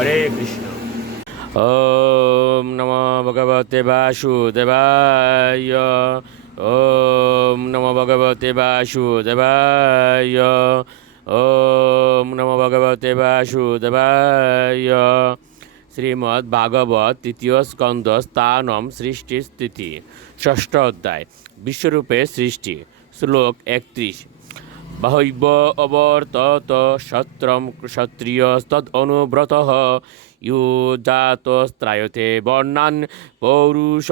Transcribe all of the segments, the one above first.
হরে কৃষ্ণ। ওম নম ভগবতে বাসুদেবায়। ওম নম ভগবতে বাসুদেবায়। ওম নম ভগবতে বাসুদেবায়। শ্রীমদ্ ভাগবত তৃতীয় স্কন্দ স্থানম সৃষ্টি স্থিতি ষষ্ঠ অধ্যায়, বিশ্বরূপে সৃষ্টি, শ্লোক একত্রিশ। বাহৈব অবর্তত সত্রম ক্ষত্রিয়স্তদ অনুব্রত ইউজাতস্ত্রায়তে বর্ণান পৌরুষ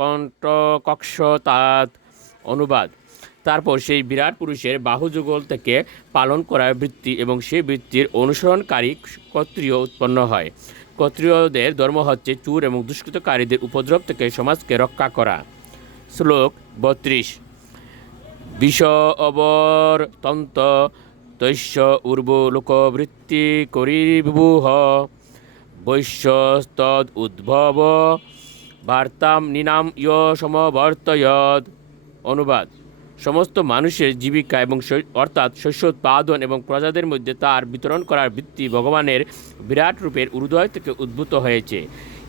কণ্ঠ কক্ষতাৎ অনুবাদ। তারপর সেই বিরাট পুরুষের বাহুযুগল থেকে পালন করার বৃত্তি এবং সেই বৃত্তির অনুসরণকারী ক্ষত্রিয় উৎপন্ন হয়। ক্ষত্রিয়দের ধর্ম হচ্ছে চুর এবং দুষ্কৃতকারীদের উপদ্রব থেকে সমাজকে রক্ষা করা। শ্লোক বত্রিশ। বিষ অবরতন্ত তৈশ্য উর্ব লোকবৃত্তি করিবুহ বৈশ্যস্তদ উদ্ভব বার্তাম নিনাম ইয় সমবর্তয়দ। অনুবাদ, সমস্ত মানুষের জীবিকা এবং অর্থাৎ শস্য উৎপাদন এবং প্রজাদের মধ্যে তার বিতরণ করার ভিত্তি ভগবানের বিরাট রূপের উদয় থেকে উদ্ভূত হয়েছে।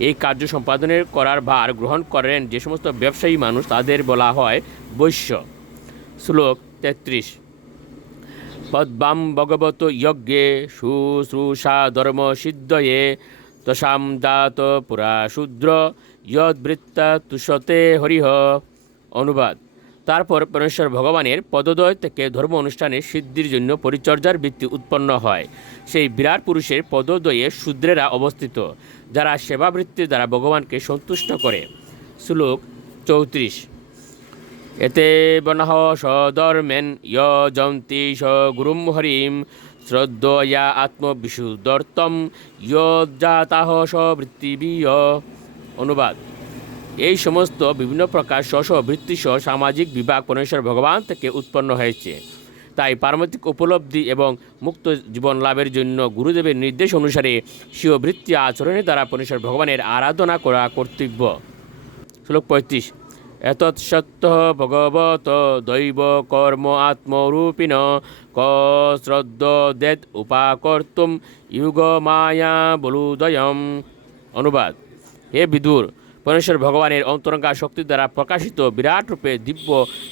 এই কার্য সম্পাদনের করার ভার গ্রহণ করেন যে সমস্ত ব্যবসায়ী মানুষ, তাদের বলা হয় বৈশ্য। শ্লোক তেত্রিশ। পদ্মাম ভগবত যজ্ঞে শুশ্রূষা ধর্ম সিদ্ধয়ে তসাম জাত পুরা শূদ্র যদ্বৃত্তা তুষতে হরিহ। অনুবাদ। তারপর পরমেশ্বর ভগবানের পদদয় থেকে ধর্ম অনুষ্ঠানের সিদ্ধির জন্য পরিচর্যার বৃত্তি উৎপন্ন হয়। সেই বিরাট পুরুষের পদদয়ে শূদ্রেরা অবস্থিত, যারা সেবাবৃত্তির দ্বারা ভগবানকে সন্তুষ্ট করে। শ্লোক চৌত্রিশ। এতে বনঃ সধর্মেন স গুরুম হরিম, শ্রদ্ধয়া আত্মবিশুদ্ধর্তম ইয়জাতাহ সবৃত্তিবীয় অনুবাদ। এই সমস্ত বিভিন্ন প্রকার স্ব বৃত্তিসহ সামাজিক বিভাগ পরমেশ্বর ভগবান থেকে উৎপন্ন হয়েছে। তাই পারমাত্মিক উপলব্ধি এবং মুক্ত জীবন লাভের জন্য গুরুদেবের নির্দেশ অনুসারে স্বীয় বৃত্তি আচরণের দ্বারা পরমেশ্বর ভগবানের আরাধনা করা কর্তব্য। শ্লোক পঁয়ত্রিশ। এতৎসত্য ভগবত দৈব কর্ম আত্মরূপিণ ক শ্রদ্ধ দেদ উপাকর্তুম ইউগ মায়া বলুদয়ম। অনুবাদ। হে বিদুর, পরমেশ্বর ভগবানের অন্তরঙ্গা শক্তির দ্বারা প্রকাশিত বিরাট রূপে দিব্য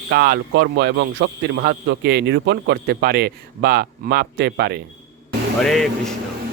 কাল, কর্ম এবং শক্তির মাহাত্ম্যকে নিরূপণ করতে পারে বা মাপতে পারে। হরে কৃষ্ণ।